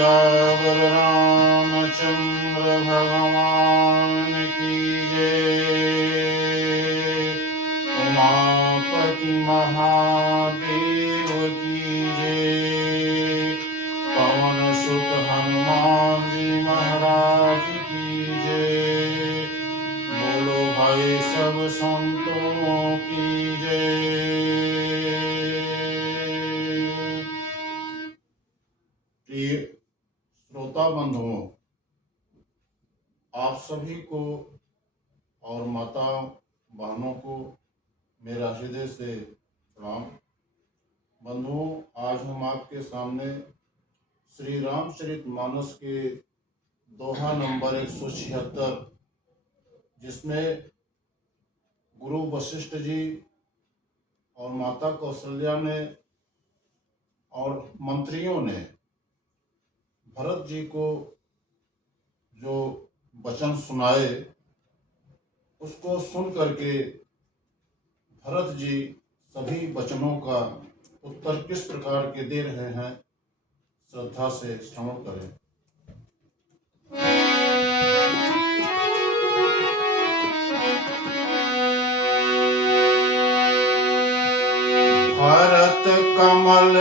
सियावर रामचंद्र भगवान की जय। उमापति महादेव की जय। पवन सुत हनुमान जी महाराज की जय। बोलो भाई सब संतों की जय। प्रिय श्रोता बंधुओं, आप सभी को और माता बहनों को मेरा हृदय से प्रणाम। बंधुओं, आज हम आपके सामने श्री रामचरितमानस के दोहा नंबर 176, जिसमें गुरु वशिष्ठ जी और माता कौशल्या ने और मंत्रियों ने भरत जी को जो वचन सुनाए, उसको सुन करके भरत जी सभी वचनों का उत्तर किस प्रकार के दे रहे हैं, श्रद्धा से श्रवण करें। भरत कमल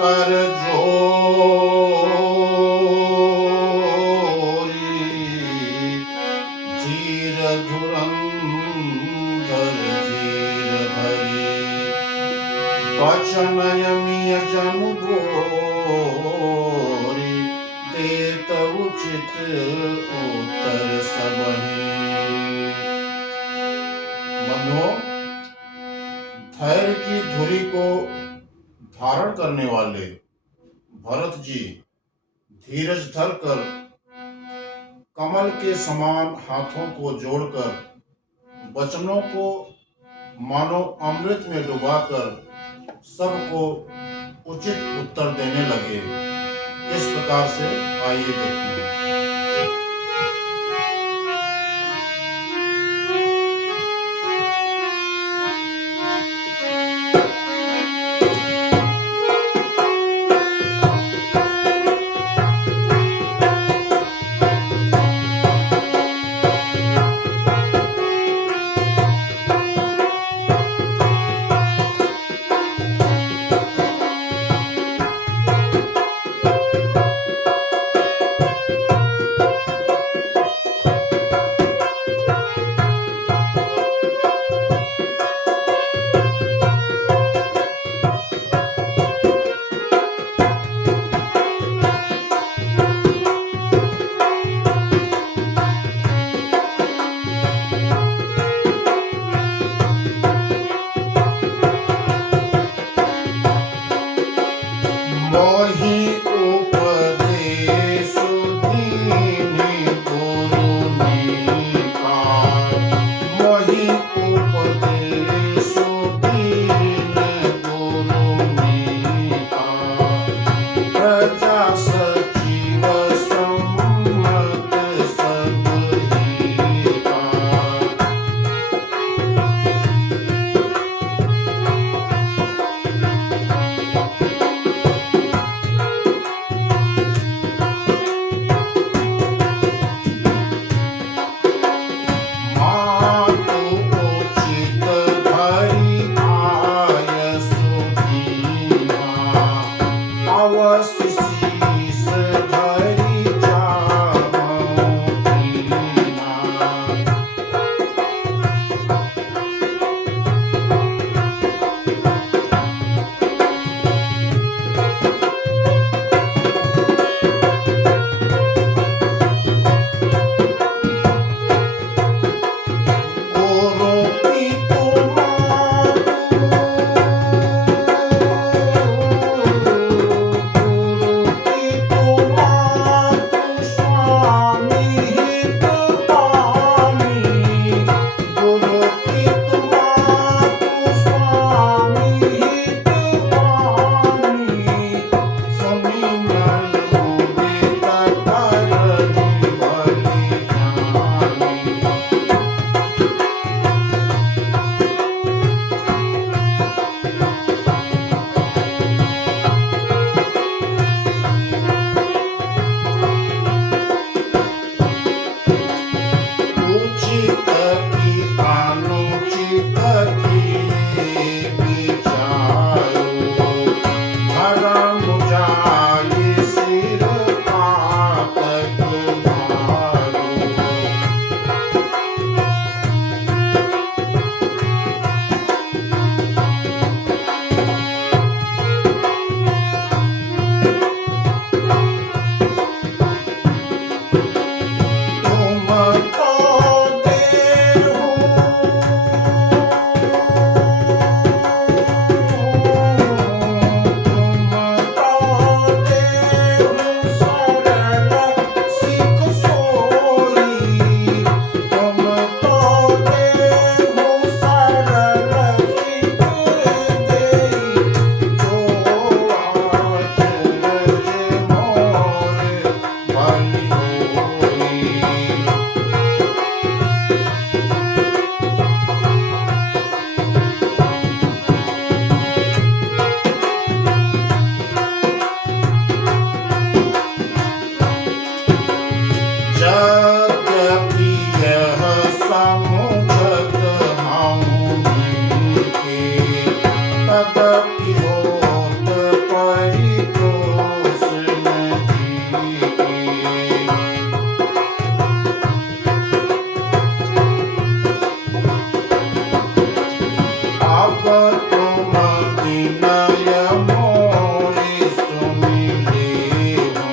कर जोरी, धीर धुरंधर धीर धरी। वचन यमिय जनु बोरी, देत उचित उत्तर सबहि। बंधुओं, धैर्य की धुरी को धारण करने वाले भरत जी धीरज धरकर कमल के समान हाथों को जोड़कर वचनों को मानो अमृत में डुबाकर सबको उचित उत्तर देने लगे। इस प्रकार से आइए देखते हैं। अब तुम विनय मोहि सुमिले हो,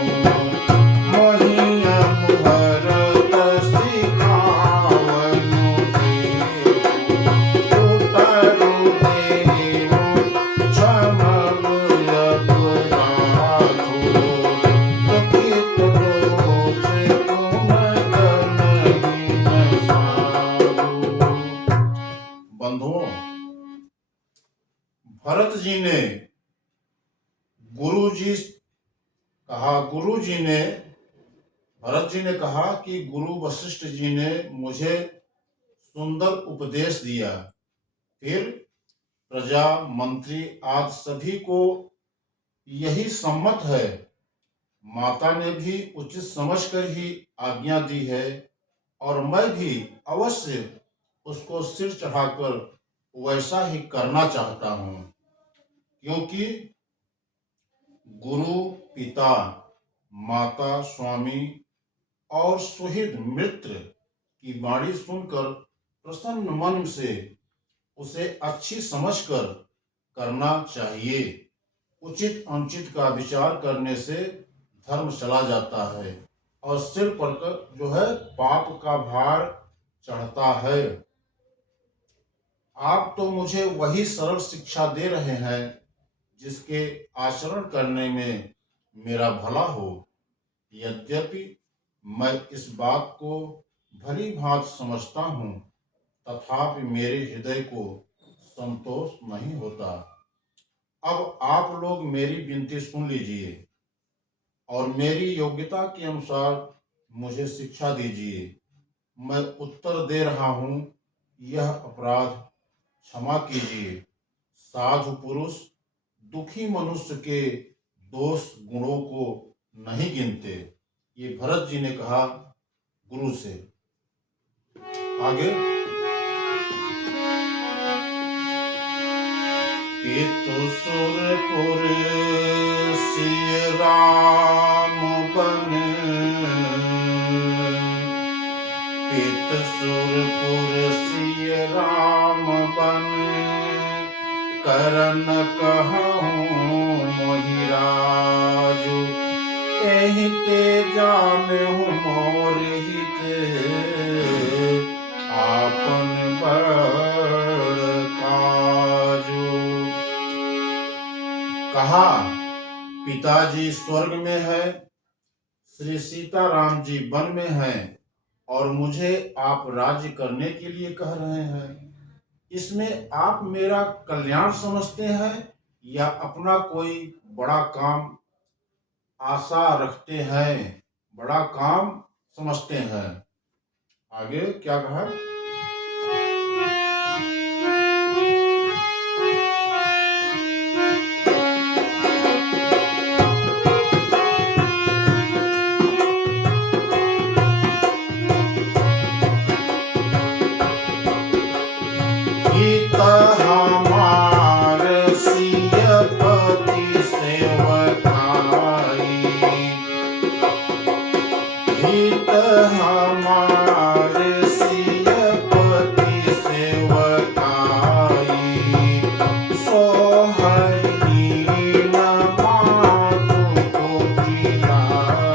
महियम भरत सिखावनु देहु, उतरु देहु क्षमग अपराधो, दुखित दोष तुम कनहि न साधु। बंधुओं, भरत जी ने भरत जी ने कहा कि गुरु वशिष्ठ जी ने मुझे सुंदर उपदेश दिया। फिर प्रजा, मंत्री आदि सभी को यही सम्मत है। माता ने भी उचित समझकर ही आज्ञा दी है और मैं भी अवश्य उसको सिर चढ़ाकर वैसा ही करना चाहता हूं, क्योंकि गुरु, पिता, माता, स्वामी और सुहृद मित्र की वाणी सुनकर प्रसन्न मन से उसे अच्छी समझकर करना चाहिए। उचित अनुचित का विचार करने से धर्म चला जाता है और सिर पर जो है पाप का भार चढ़ता है। आप तो मुझे वही सरल शिक्षा दे रहे हैं जिसके आचरण करने में मेरा भला हो। यद्यपि मैं इस बात को भली भांति समझता हूँ, तथापि मेरे हृदय को संतोष नहीं होता। अब आप लोग मेरी विनती सुन लीजिए और मेरी योग्यता के अनुसार मुझे शिक्षा दीजिए। मैं उत्तर दे रहा हूँ, यह अपराध क्षमा कीजिए। साधु पुरुष दुखी मनुष्य के दोष गुणों को नहीं गिनते। ये भरत जी ने कहा गुरु से। आगे, पितु सुरपुर सिय राम बन, पित सुरपुर सिय राम बन, करन कहूँ मोहि राजु, एहि ते जानहु मोर हित, आपन बड़ काजु। कहा, पिताजी स्वर्ग में है, श्री सीताराम जी वन में हैं और मुझे आप राज्य करने के लिए कह रहे हैं। इसमें आप मेरा कल्याण समझते हैं या अपना कोई बड़ा काम आशा रखते हैं, बड़ा काम समझते हैं। आगे क्या कहा, हमार सियपति सेवकाई, हित हमार सियपति सेवकाई, सोहनी न मातु को खिलाई।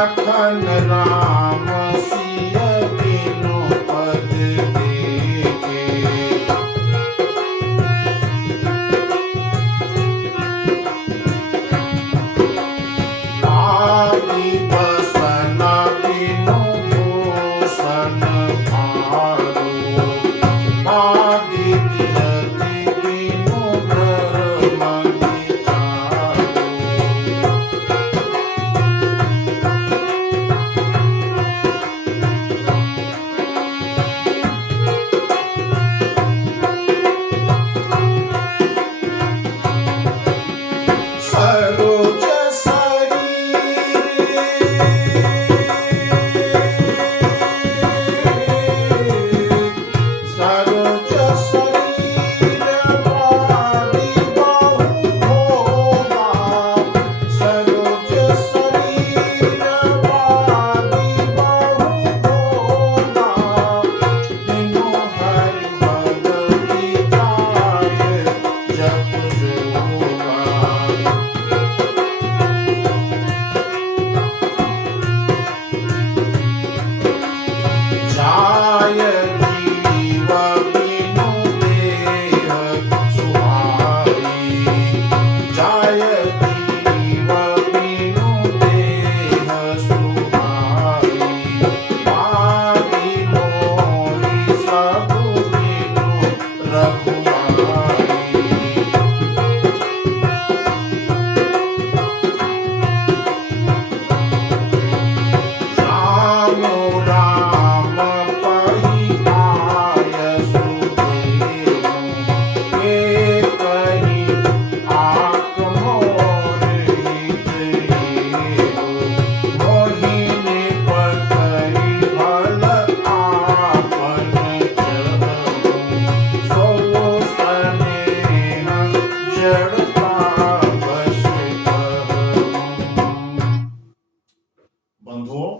लखन राम सिय बिनु पद देखे। लागी बसन बिनु भूषण भारो। लागी बिरति बिनु ब्रह्म विचारो। सरोज सरोज शरीर बारी बहु भोगा। सरोज शरीर बारी बहु भोगा। बिनु हरि भगति जाय जप जोगा। जाय जीव बिनु देह सुहाई। जाय जीव बिनु देह सुहाई। पाहि मोहि सब बिनु रघुराई। राम राम पहियाय सुदेव। एकहि आँख मोर हित एव। मोहिनी पकरि भल आपन चहु। सो स्नेह जड़ता बस कहूँ। बंधुओं,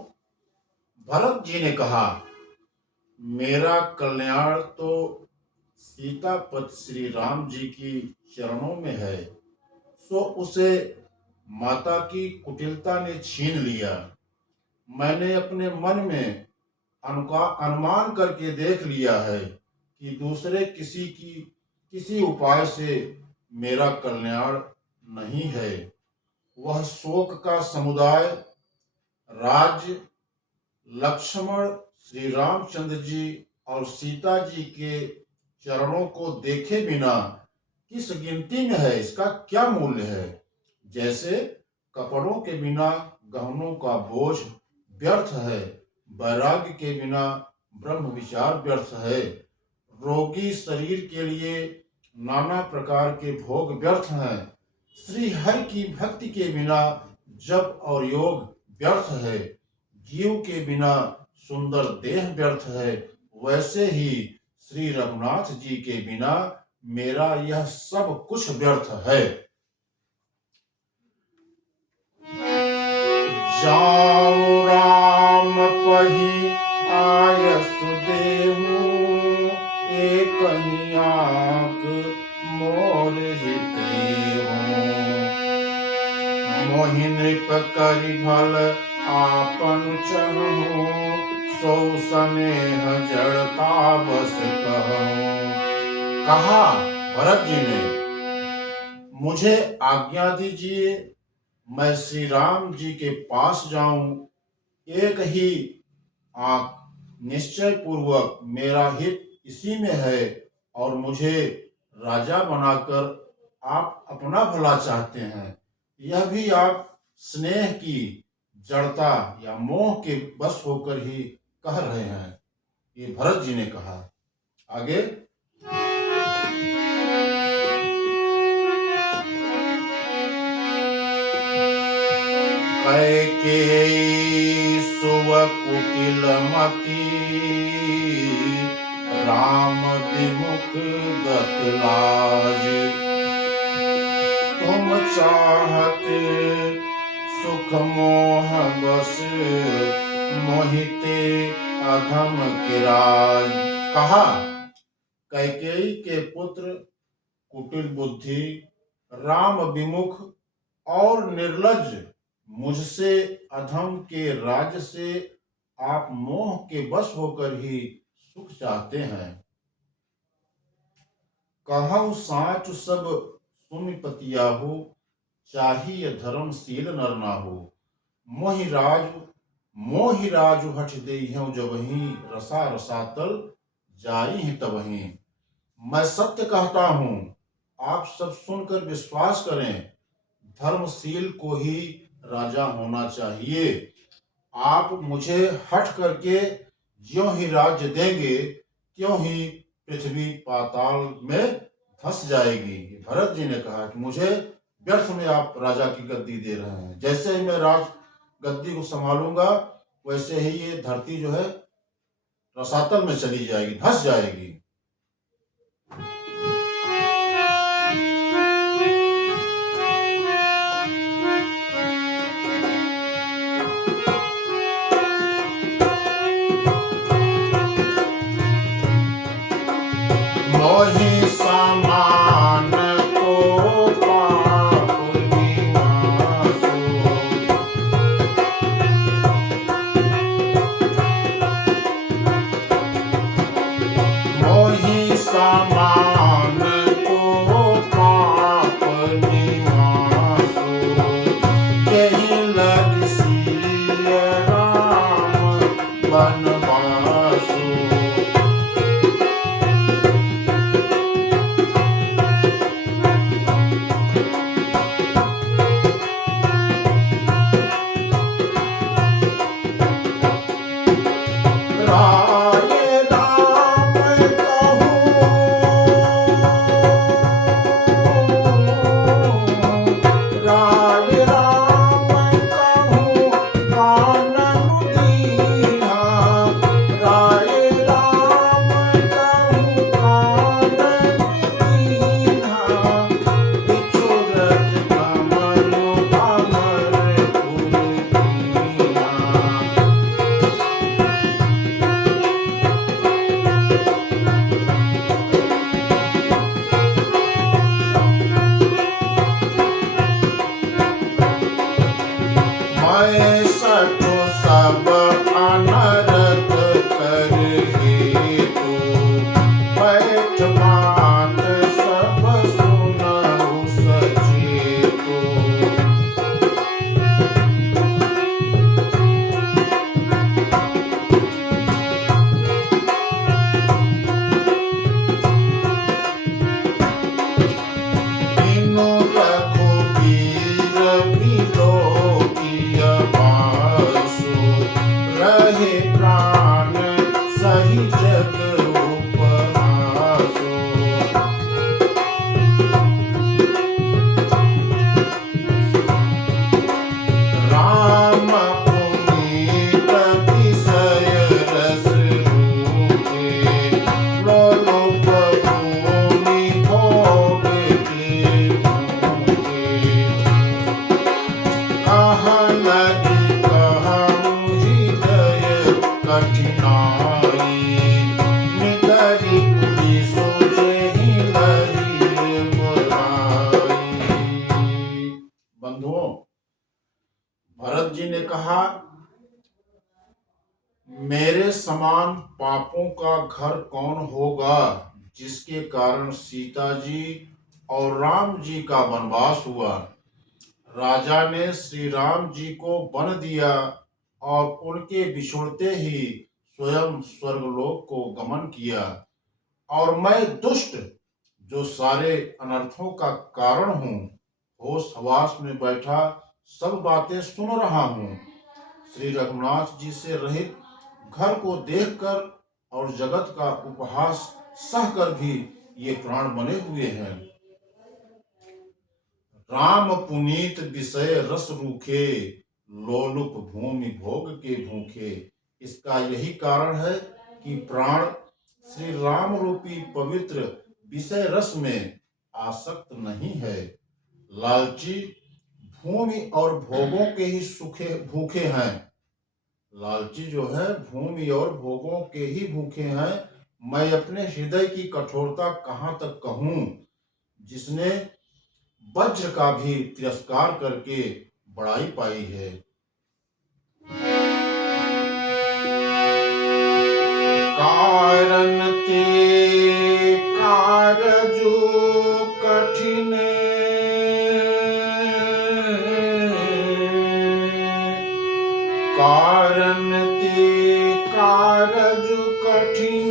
भरत जी ने कहा, मेरा कल्याण तो सीतापति श्री राम जी की चरणों में है, सो उसे माता की कुटिलता ने छीन लिया। मैंने अपने मन में अनुमान करके देख लिया है कि दूसरे किसी उपाय से मेरा कल्याण नहीं है। वह शोक का समुदाय राज्य लक्ष्मण श्री रामचंद्र जी और सीता जी के चरणों को देखे बिना किस गिनती में है, इसका क्या मूल्य है। जैसे कपड़ों के बिना गहनों का बोझ व्यर्थ है, वैराग्य के बिना ब्रह्म विचार व्यर्थ है। रोगी शरीर के लिए नाना प्रकार के भोग व्यर्थ हैं। श्री हरि की भक्ति के बिना जप और योग व्यर्थ है। जीव के बिना सुंदर देह व्यर्थ है। वैसे ही श्री रघुनाथ जी के बिना मेरा यह सब कुछ व्यर्थ है। जाऊं राम पही आय सुदेहु। एकहि आँख मोर हित एव। मोहि नृप करि भल आपन चहु। सो स्नेह जड़ता बस कहूँ। कहा भरत जी ने, मुझे आज्ञा दीजिए, मैं श्री राम जी के पास जाऊं। एक ही आंख निश्चय पूर्वक मेरा हित इसी में है और मुझे राजा बनाकर आप अपना भला चाहते हैं। यह भी आप स्नेह की जड़ता या मोह के बस होकर ही कह रहे हैं। ये भरत जी ने कहा। आगे, कैकेयी सुव कुटिल मति। राम विमुख गत लाज। तुम चाहत सुख मोह बस। मोहिते अधम किराज। कहा, कैकेयी के पुत्र कुटिल बुद्धि, राम विमुख और निर्लज्ज मुझसे अधम के राज्य से आप मोह के वश होकर ही सुख चाहते हैं। कहूँ साच सब सुन पतियाहु, चाहिए धर्मशील नर नाहु। मोहि राजु हठ देहु जबहि, रसा रसातल जाई हैं तबहि। मैं सत्य कहता हूँ, आप सब सुनकर विश्वास करें। धर्मशील को ही राजा होना चाहिए। आप मुझे हठ करके ज्यों ही राज्य देंगे, त्यों ही पृथ्वी पाताल में धंस जाएगी। भरत जी ने कहा कि मुझे व्यर्थ में आप राजा की गद्दी दे रहे हैं। जैसे ही मैं राज गद्दी को संभालूंगा, वैसे ही ये धरती जो है रसातल में चली जाएगी, धंस जाएगी। मोहि समान को पाप निवासो, मोहि समान को पाप निवासो, यही लग सिय राम बनवासो। राय राम कहूँ, राय राम कहूँ कानन दीन्हा, राय राम कहूँ कानन दीन्हा, बिछुड़त कमल अमर फूल कीन्हा। मैं सठो सब अनरत कर हेतु, बैठ बात सब सुनहु सचेतु। बिनु रघुबीर बिलोकिय बासु, रहे प्राण सही जग उपहासु। राम पुनीत विषय रस रूपे, लोलुप भूमि भोग के भूखे। कहाँ लगी कहूँ हृदय कठिनाई, निगरी पुनि सोचहि लही बुराई। बंधुओं, भरत जी ने कहा, मेरे समान पापों का घर कौन होगा, जिसके कारण सीता जी और राम जी का वनवास हुआ। राजा ने श्री राम जी को वन दिया और उनके बिछुड़ते ही स्वयं स्वर्गलोक को गमन किया। और मैं दुष्ट, जो सारे अनर्थों का कारण हूँ, होश हवास में बैठा सब बातें सुन रहा हूँ। श्री रघुनाथ जी से रहित घर को देखकर और जगत का उपहास सहकर भी ये प्राण बने हुए हैं। राम पुनीत विषय रस रूखे, लोलुप भूमि भोग के भूखे। इसका यही कारण है कि प्राण श्री राम रूपी पवित्र विषय रस में आसक्त नहीं है। लालची भूमि और भोगों के ही सुखे भूखे हैं। लालची जो है भूमि और भोगों के ही भूखे हैं। मैं अपने हृदय की कठोरता कहाँ तक कहूँ, जिसने वज्र का भी तिरस्कार करके बड़ाई पाई है। कारण ते कारजु कठिन, कारण ते कारजु कठिन,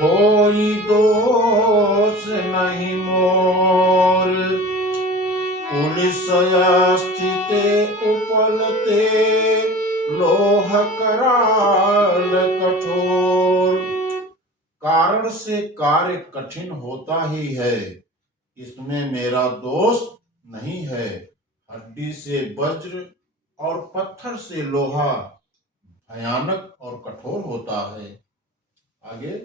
कोई दोष नहीं मोर। पुलिस स्थिते उपलते, लोह कराल कठोर। कारण से कार्य कठिन होता ही है, इसमें मेरा दोष नहीं है। हड्डी से वज्र और पत्थर से लोहा भयानक और कठोर होता है। आगे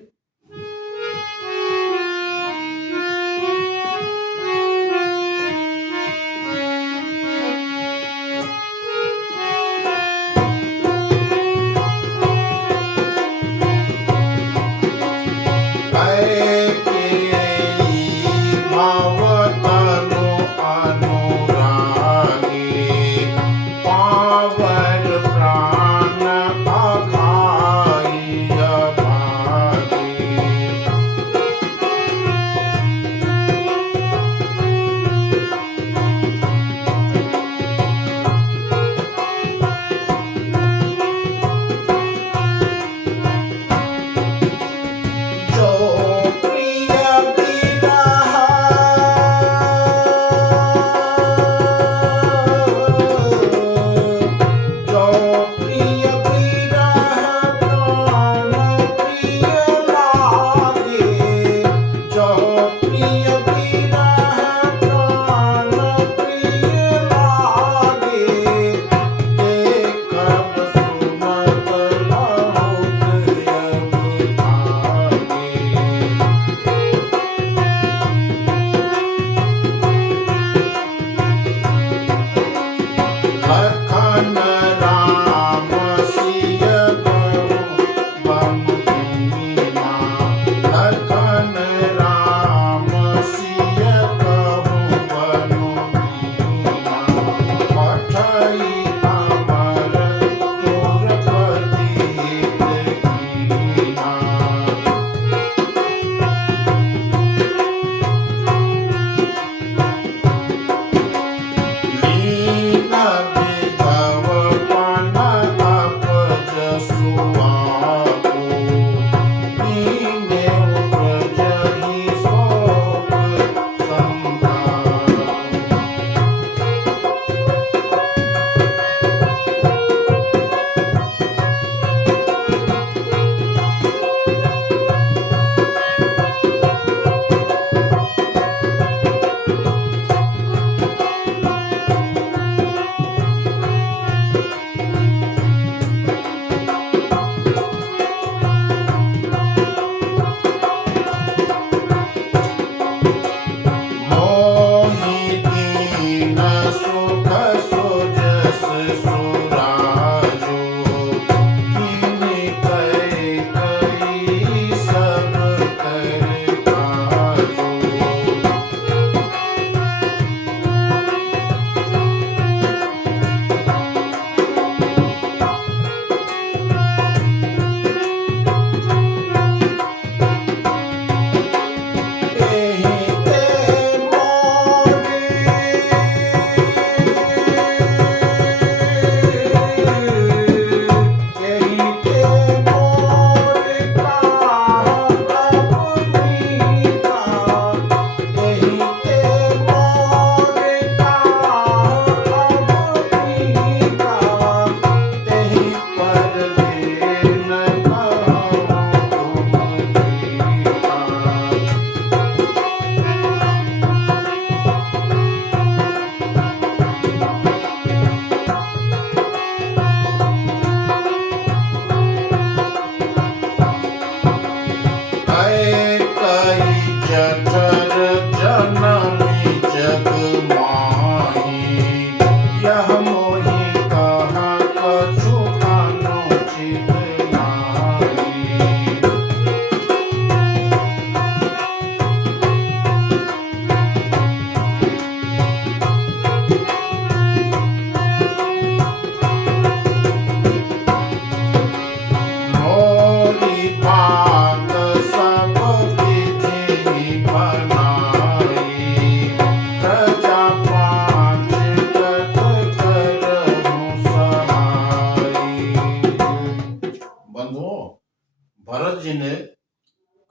भरत जी ने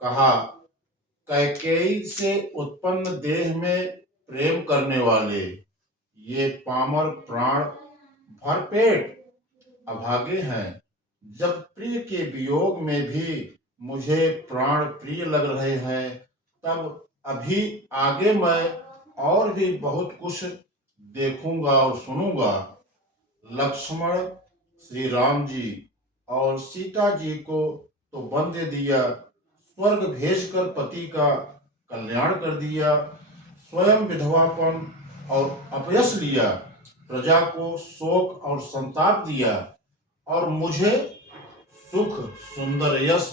कहा, कैकेयी से उत्पन्न देह में प्रेम करने वाले ये पामर प्राण भरपेट अभागे हैं। जब प्रिय के वियोग में भी मुझे प्राण प्रिय लग रहे हैं, तब अभी आगे मैं और भी बहुत कुछ देखूंगा और सुनूंगा। लक्ष्मण श्री राम जी और सीता जी को तो वन दे दिया, स्वर्ग भेजकर पति का कल्याण कर दिया, स्वयं विधवापन और अपयश लिया, प्रजा को शोक और संताप दिया, और मुझे सुख, सुंदर यश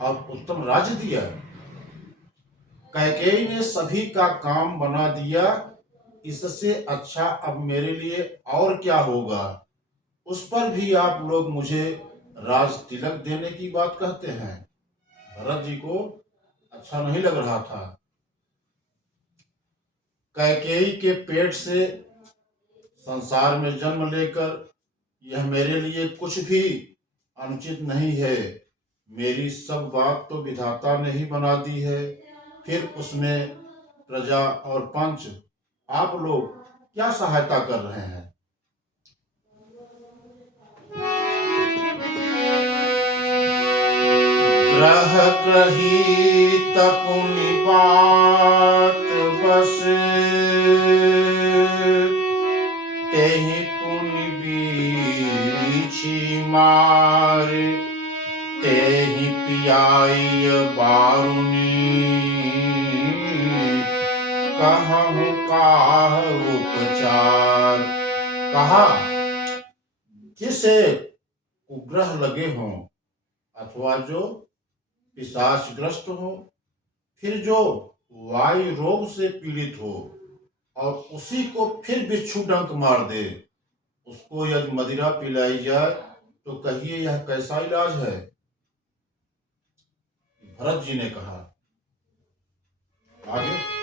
और उत्तम राज्य दिया। कैकेयी ने सभी का काम बना दिया, इससे अच्छा अब मेरे लिए और क्या होगा। उस पर भी आप लोग मुझे राज तिलक देने की बात कहते हैं। भरत जी को अच्छा नहीं लग रहा था। कैकेयी के पेट से संसार में जन्म लेकर यह मेरे लिए कुछ भी अनुचित नहीं है। मेरी सब बात तो विधाता ने ही बना दी है, फिर उसमें प्रजा और पंच आप लोग क्या सहायता कर रहे हैं। ग्रह ग्रहीत पुनि बात बस, तेहि पुनि बीछी मार, तेहि पियाई बारुनी, कहूँ काह उपचार। कहा, जिसे कुग्रह लगे हों अथवा जो पिशाचग्रस्त हो, फिर जो वायु रोग से पीड़ित हो और उसी को फिर बिच्छू डंक मार दे, उसको यदि मदिरा पिलाई जाए तो कहिए यह कैसा इलाज है। भरत जी ने कहा। आगे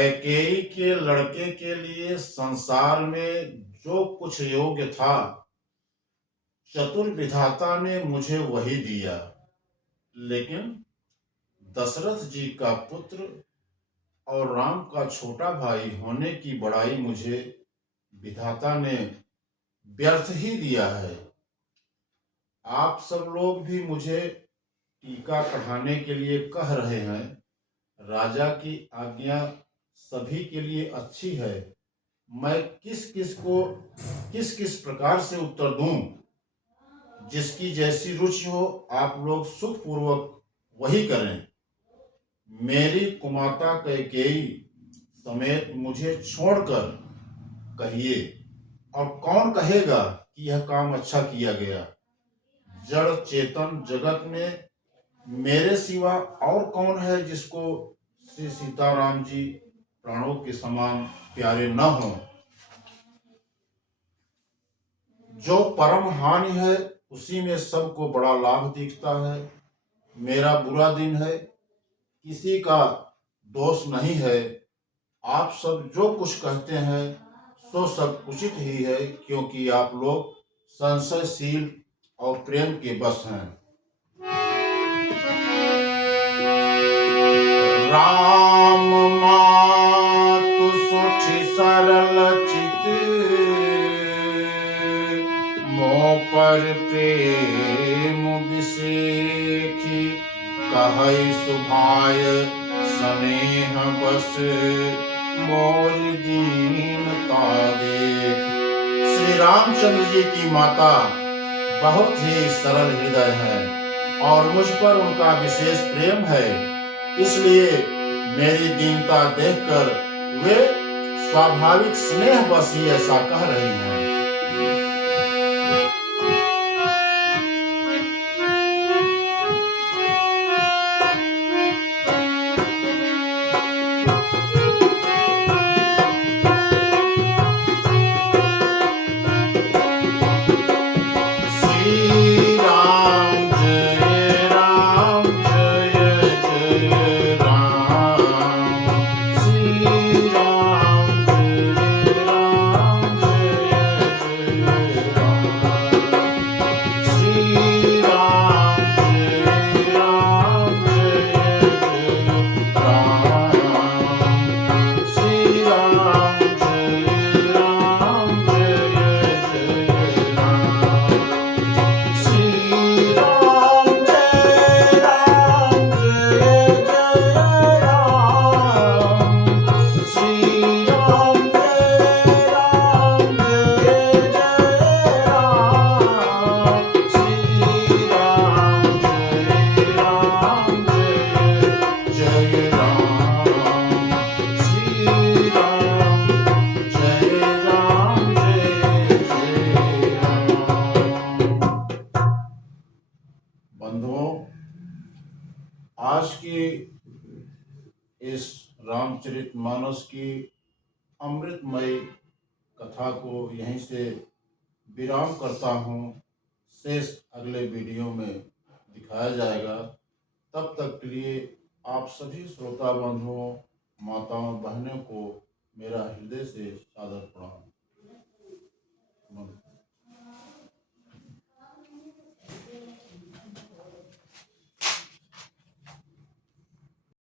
कैकेयी के लड़के के लिए संसार में जो कुछ योग्य था, चतुर विधाता ने मुझे वही दिया। लेकिन दशरथ जी का पुत्र और राम का छोटा भाई होने की बड़ाई मुझे विधाता ने व्यर्थ ही दिया है। आप सब लोग भी मुझे टीका पढ़ाने के लिए कह रहे हैं। राजा की आज्ञा सभी के लिए अच्छी है। मैं किस किस प्रकार से उत्तर दूं? जिसकी जैसी रुचि हो आप लोग सुखपूर्वक वही करें। मेरी कुमाता कैकेयी समेत मुझे छोड़कर कहिए, और कौन कहेगा कि यह काम अच्छा किया गया। जड़ चेतन जगत में मेरे सिवा और कौन है जिसको श्री सीताराम जी प्राणों के समान प्यारे न हों। जो परम हानि है उसी में सबको बड़ा लाभ दिखता है। मेरा बुरा दिन है, किसी का दोष नहीं है। आप सब जो कुछ कहते हैं सो सब उचित ही है, क्योंकि आप लोग संशयशील और प्रेम के बस हैं। राम मातु सुठि सरल चित, मोह पर प्रेम बिसेखी, कहै सुभाय स्नेह बस, मोर दीनता देख। श्री रामचंद्र जी की माता बहुत ही सरल हृदय है और मुझ पर उनका विशेष प्रेम है। इसलिए मेरी दीनता देखकर वे स्वाभाविक स्नेह बस ही ऐसा कह रही हैं। बंधुओं, आज की इस रामचरितमानस की अमृतमय कथा को यहीं से विराम करता हूँ। शेष अगले वीडियो में दिखाया जाएगा। तब तक के लिए आप सभी श्रोता बंधुओं, माताओं, बहनों को मेरा हृदय से सादर प्रणाम।